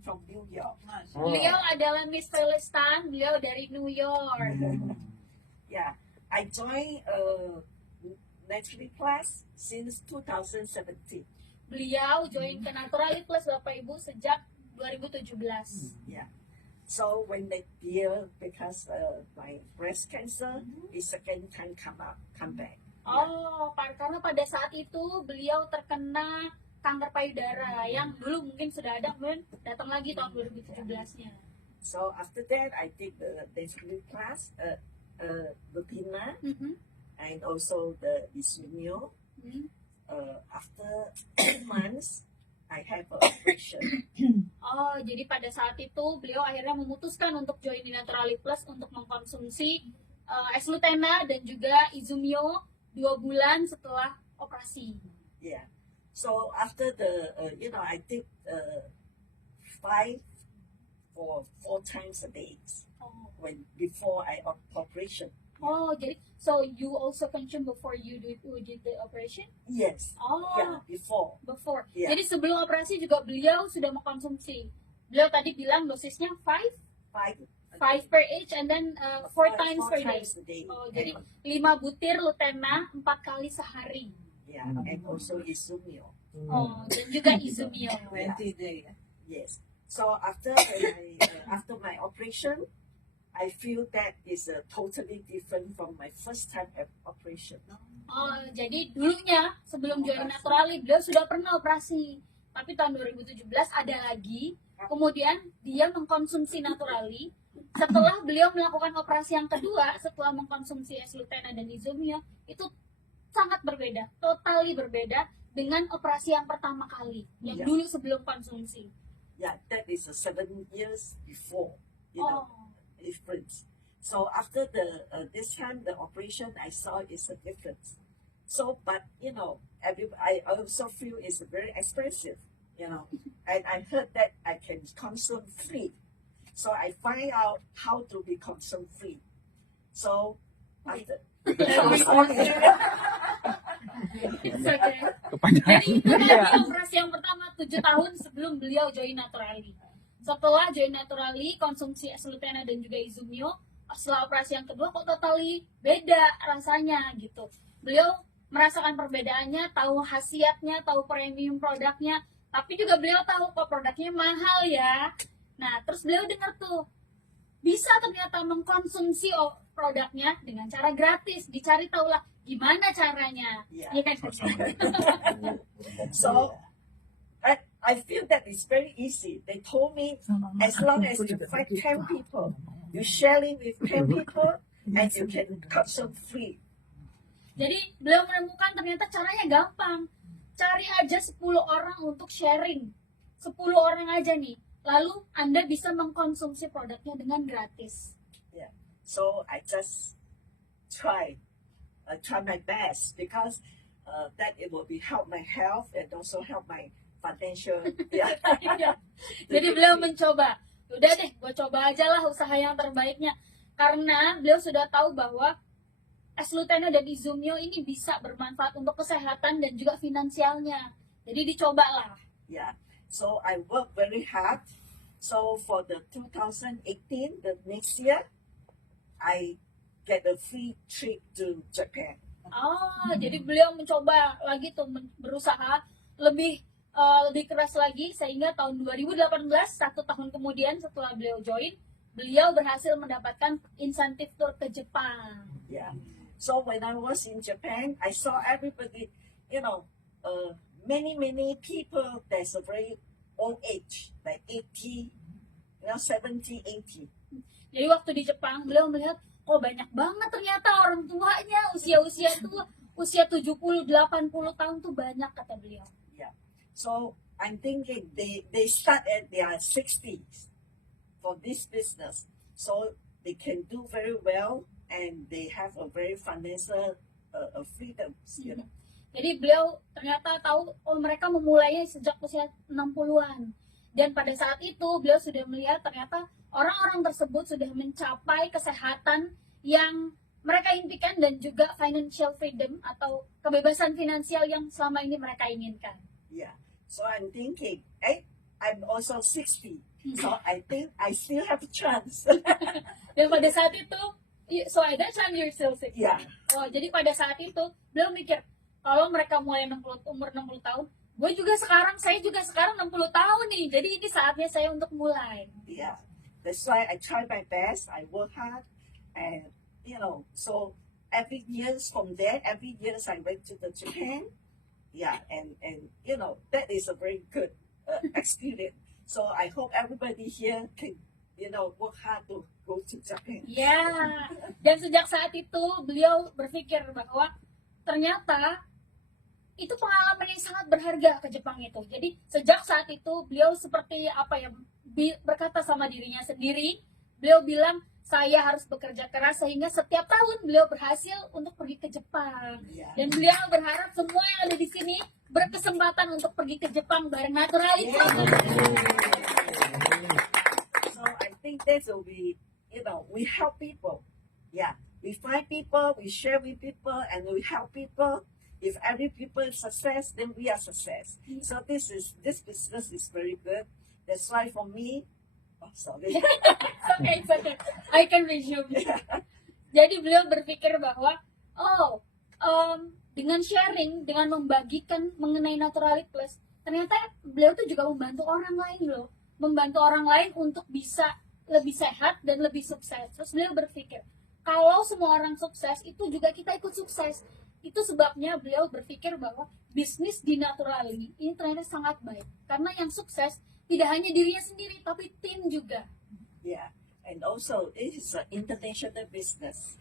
I'm from New York. Beliau adalah Miss Palestine, beliau dari New York. Yeah, I joined Naturally class since 2017. Beliau join ke Naturally Plus Bapak Ibu sejak 2017. Yeah. So when the year, because my breast cancer is second time come back. Oh, karena pada saat itu beliau terkena kanker payudara yang dulu mungkin sudah ada, kemudian datang lagi tahun 2017-nya. So after that, I did the Naturally class, Latina, and also the Isumio. After 2 months, I have an operation. Oh, jadi pada saat itu beliau akhirnya memutuskan untuk join di Naturally Plus untuk mengkonsumsi S-Lutena dan juga Izumio 2 bulan setelah operasi. Yeah. So after the, I did 5 for 4 times a day before I operation. Oh, jadi so you also consume before you did the operation? Yes. Oh, Yeah, before. Yeah. Jadi sebelum operasi juga beliau sudah mengkonsumsi. Beliau tadi bilang dosisnya 5 per each and then 4 times per day. Oh, jadi 5 butir Lutena 4 kali sehari. Yeah, and also Izumio. Oh, dan juga Izumio. 20 day. Yes. So after my operation, I feel that is totally different from my first time operation. Oh, jadi dulunya sebelum join Naturally beliau sudah pernah operasi. Tapi tahun 2017 ada lagi. Kemudian dia mengkonsumsi Naturally. Setelah beliau melakukan operasi yang kedua, setelah mengkonsumsi S-Lutena dan Izumio, itu sangat berbeda, totally berbeda dengan operasi yang pertama kali, yang dulu sebelum konsumsi. Yeah, that is 7 years before, difference. So after this time the operation, I saw is a difference. So, but I also feel it's very expensive, and I heard that I can consume free. So I find out how to be consume free. So after. Jadi itu tadi operasi yang pertama 7 tahun sebelum beliau join Naturally. Setelah join Naturally, konsumsi S-Lutena dan juga Izumio, setelah operasi yang kedua kok totally beda rasanya gitu. Beliau merasakan perbedaannya, tahu khasiatnya, tahu premium produknya, tapi juga beliau tahu kok produknya mahal ya. Nah, terus beliau dengar tuh, bisa ternyata mengkonsumsi produknya dengan cara gratis. Dicari tahulah gimana caranya. Yeah. Ya kan? So I feel that it's very easy. They told me as long as you find 10 people, you sharing with 10 people, and you can consume free. Jadi beliau menemukan ternyata caranya gampang. Cari aja 10 orang untuk sharing. 10 orang aja nih. Lalu Anda bisa mengkonsumsi produknya dengan gratis. Yeah. So I just try my best because that it will be help my health and also help my financial. Yeah. Jadi beliau mencoba. Udah deh, gue coba aja lah usaha yang terbaiknya. Karena beliau sudah tahu bahwa S-Lutena dan Izumio ini bisa bermanfaat untuk kesehatan dan juga finansialnya. Jadi dicobalah. Yeah. So I work very hard. So for the 2018, the next year, I get a free trip to Japan. Jadi beliau mencoba lagi tuh berusaha lebih keras lagi sehingga tahun 2018, 1 tahun kemudian setelah beliau join, beliau berhasil mendapatkan insentif tur ke Jepang. Yeah. So when I was in Japan, I saw everybody, many people that's a very old age, like 80, 70, 80. Jadi waktu di Jepang, beliau melihat, banyak banget ternyata orang tuanya, usia tua, usia 70, 80 tahun tuh banyak, kata beliau. Yeah. So I'm thinking they start at their 60s for this business. So they can do very well and they have a very financial freedom, Jadi beliau ternyata tahu, mereka memulainya sejak usia 60-an. Dan pada saat itu beliau sudah melihat ternyata orang-orang tersebut sudah mencapai kesehatan yang mereka impikan dan juga financial freedom atau kebebasan finansial yang selama ini mereka inginkan. Yeah. So I'm thinking, I'm also 60. So I think I still have a chance. Dan pada saat itu, so at that time you're still 60. Yeah. Oh, jadi pada saat itu beliau mikir, kalau mereka mulai umur 60 tahun, saya juga sekarang 60 tahun nih. Jadi ini saatnya saya untuk mulai. Yeah. That's why I try my best. I work hard, and so every years from there, every years I went to the Japan. Yeah, and that is a very good experience. So I hope everybody here can work hard to go to Japan. Ya, dan sejak saat itu beliau berpikir bahwa ternyata itu pengalaman yang sangat berharga ke Jepang itu. Jadi sejak saat itu beliau seperti berkata sama dirinya sendiri, beliau bilang saya harus bekerja keras sehingga setiap tahun beliau berhasil untuk pergi ke Jepang. Yeah. Dan beliau berharap semua yang ada di sini berkesempatan untuk pergi ke Jepang bareng Naturality. So I think that will be, we help people. Yeah, we find people, we share with people, and we help people. If every people is success, then we are success. So this business is very good. That's why for me, sorry. It's okay. I can resume. Jadi beliau berpikir bahwa, dengan sharing, dengan membagikan mengenai Naturality Plus, ternyata beliau tuh juga membantu orang lain loh. Membantu orang lain untuk bisa lebih sehat dan lebih sukses. Terus beliau berpikir, kalau semua orang sukses, itu juga kita ikut sukses. Itu sebabnya beliau berpikir bahwa bisnis di Naturality ini ternyata sangat baik. Karena yang sukses tidak hanya dirinya sendiri, tapi tim juga. Yeah, and also it is an international business.